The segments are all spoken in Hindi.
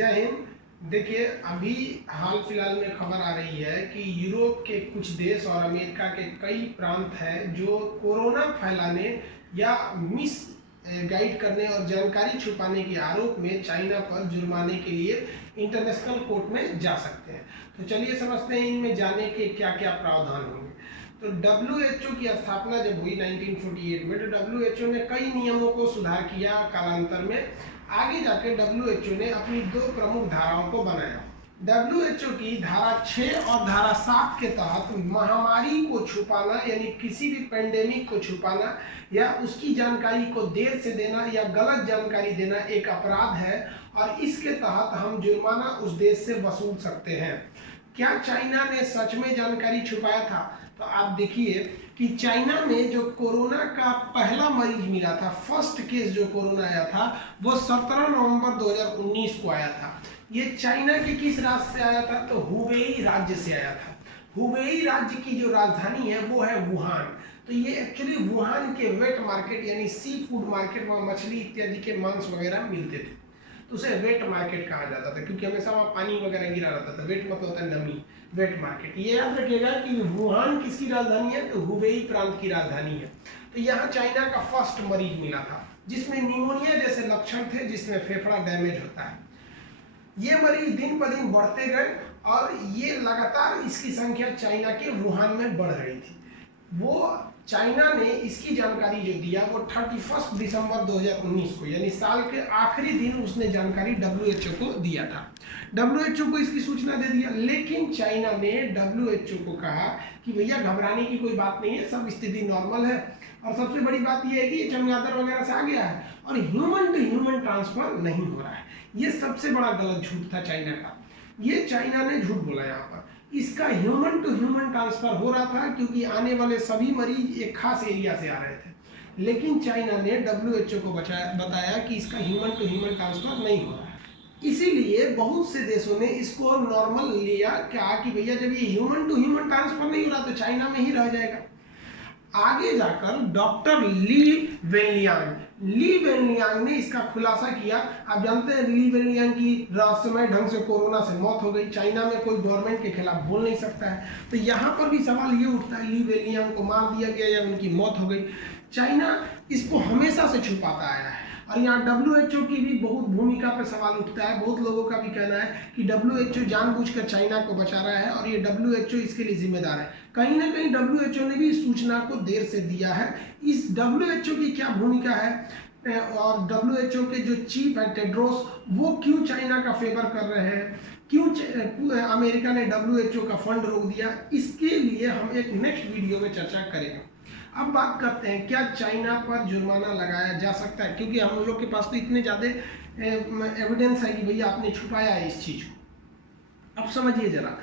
जय हिंद। देखिए, अभी हाल फिलहाल में खबर आ रही है कि यूरोप के कुछ देश और अमेरिका के कई प्रांत हैं जो कोरोना फैलाने या मिस गाइड करने और जानकारी छुपाने के आरोप में चाइना पर जुर्माने के लिए इंटरनेशनल कोर्ट में जा सकते हैं। तो चलिए समझते हैं इनमें जाने के क्या क्या प्रावधान होंगे। तो WHO की स्थापना जब हुई 1948 में, तो WHO ने कई नियमों को सुधार किया कालांतर में। आगे जाके WHO ने अपनी दो प्रमुख धाराओं को बनाया। WHO की धारा 6 और धारा 7 के तहत महामारी को छुपाना यानी किसी भी पेंडेमिक को छुपाना या उसकी जानकारी को देर से देना या गलत जानकारी देना एक अपराध है और इसके तहत हम जुर्माना उस देश से वसूल सकते हैं। क्या चाइना ने सच में जानकारी छुपाया था? तो आप देखिए कि चाइना में जो कोरोना का पहला मरीज मिला था, फर्स्ट केस जो कोरोना आया था, वो 17 नवंबर 2019 को आया था। ये चाइना के किस राज्य से आया था? तो हुबेई राज्य से आया था। हुबेई राज्य की जो राजधानी है वो है वुहान। तो ये एक्चुअली वुहान के वेट मार्केट यानी सी फूड मार्केट, वहाँ मछली इत्यादि के मांस वगैरह मिलते थे, तो उसे वेट मार्केट कहा जाता था क्योंकि हमेशा वहाँ पानी वगैरह गिरा रहता था। वेट मतलब होता है नमी, वेट मार्केट। ये याद रखिएगा कि वुहान किसकी राजधानी है? तो हुबेई प्रांत की राजधानी है। तो यहाँ चाइना का फर्स्ट मरीज मिला था जिसमें निमोनिया जैसे लक्षण थे, जिसमें फेफड़ा डैमेज होता है। ये मरीज दिन ब दिन बढ़ते गए और ये लगातार इसकी संख्या चाइना के वुहान में बढ़ रही थी। वो चाइना ने इसकी जानकारी जो दिया वो 31 दिसंबर 2019 को यानी साल के आखिरी दिन उसने जानकारी WHO को दिया था। WHO को इसकी सूचना दे दिया, लेकिन चाइना ने WHO को कहा कि भैया घबराने की कोई बात नहीं है, सब स्थिति नॉर्मल है और सबसे बड़ी बात यह है कि ये चमगादड़ वगैरह से आ गया है और ह्यूमन टू ह्यूमन ट्रांसफर नहीं हो रहा है। ये सबसे बड़ा गलत झूठ था चाइना का। ये चाइना ने झूठ बोला यहाँ पर। इसका ह्यूमन टू ह्यूमन ट्रांसफर हो रहा था क्योंकि आने वाले सभी मरीज एक खास एरिया से आ रहे थे, लेकिन चाइना ने WHO को बताया कि इसका ह्यूमन टू ह्यूमन ट्रांसफर नहीं हो रहा है। इसीलिए बहुत से देशों ने इसको नॉर्मल लिया, क्या कि भैया जब ये ह्यूमन टू ह्यूमन ट्रांसफर नहीं हो रहा तो चाइना में ही रह जाएगा। आगे जाकर डॉक्टर ली वेनलियांग ने इसका खुलासा किया। आप जानते हैं ली वेनलियांग की रहस्यमय ढंग से कोरोना से मौत हो गई। चाइना में कोई गवर्नमेंट के खिलाफ बोल नहीं सकता है, तो यहाँ पर भी सवाल ये उठता है ली वेनलियांग को मार दिया गया या उनकी मौत हो गई। चाइना इसको हमेशा से छुपाता आया है और यहाँ WHO की भी बहुत भूमिका पर सवाल उठता है। बहुत लोगों का भी कहना है कि WHO जानबूझकर चाइना को बचा रहा है और ये WHO इसके लिए जिम्मेदार है। कहीं ना कहीं WHO ने भी इस सूचना को देर से दिया है। इस WHO की क्या भूमिका है और WHO के जो चीफ है टेड्रोस, वो क्यों चाइना का फेवर कर रहे हैं, क्यों अमेरिका ने WHO का फंड रोक दिया, इसके लिए हम एक नेक्स्ट वीडियो में चर्चा करेंगे। अब बात करते हैं क्या चाइना पर जुर्माना लगाया जा सकता है, क्योंकि हम लोग के पास तो इतने ज़्यादा एविडेंस है कि भैया आपने छुपाया है इस चीज़ को। अब समझिए जरा,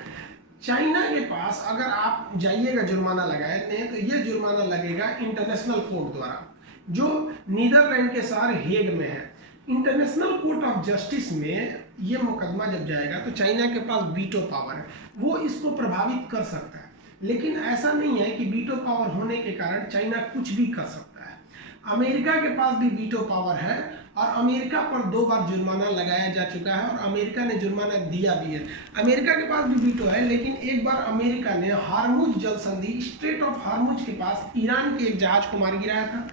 चाइना के पास अगर आप जाइएगा जुर्माना लगाने, तो ये जुर्माना लगेगा इंटरनेशनल कोर्ट द्वारा जो नीदरलैंड के शहर हेग में है। इंटरनेशनल कोर्ट ऑफ जस्टिस में ये मुकदमा जब जाएगा तो चाइना के पास वीटो पावर है, वो इसको प्रभावित कर सकता है। लेकिन ऐसा नहीं है कि वीटो पावर होने के कारण चाइना कुछ भी कर सकता है। अमेरिका के पास भी वीटो पावर है और अमेरिका पर 2 बार जुर्माना लगाया जा चुका है और अमेरिका ने जुर्माना दिया भी है। अमेरिका के पास भी वीटो है, लेकिन एक बार अमेरिका ने हार्मुज जल संधि, स्ट्रेट ऑफ हार्मुज के पास ईरान के एक जहाज को मार गिराया था।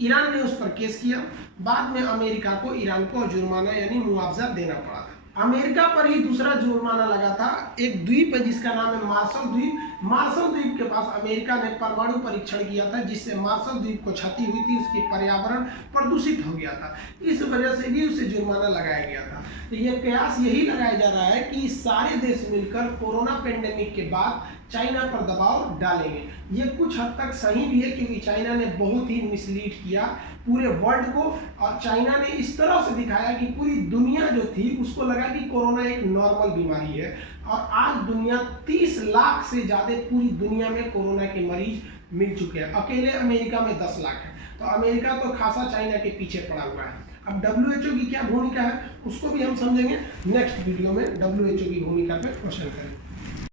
ईरान ने उस पर केस किया, बाद में अमेरिका को ईरान को जुर्माना यानी मुआवजा देना पड़ा था। अमेरिका पर ही दूसरा जुर्माना लगा था एक द्वीप है जिसका नाम है मार्शल द्वीप। मार्शल द्वीप के पास अमेरिका ने परमाणु परीक्षण किया था जिससे मार्शल द्वीप को क्षति हुई थी, उसकी पर्यावरण प्रदूषित हो गया था, इस वजह से भी उसे जुर्माना लगाया गया था। तो यह कयास यही लगाया जा रहा है कि सारे देश मिलकर कोरोना पेंडेमिक के बाद चाइना पर दबाव डालेंगे। ये कुछ हद तक सही भी है क्योंकि चाइना ने बहुत ही मिसलीड किया पूरे वर्ल्ड को और चाइना ने इस तरह से दिखाया कि पूरी दुनिया जो थी उसको लगा कि कोरोना एक नॉर्मल बीमारी है और आज दुनिया 30 लाख से ज़्यादा पूरी दुनिया में कोरोना के मरीज मिल चुके हैं। अकेले अमेरिका में 10 लाख है, तो अमेरिका तो खासा चाइना के पीछे पड़ा हुआ है। अब WHO की क्या भूमिका है उसको भी हम समझेंगे नेक्स्ट वीडियो में। WHO की भूमिका पे क्वेश्चन करेंगे।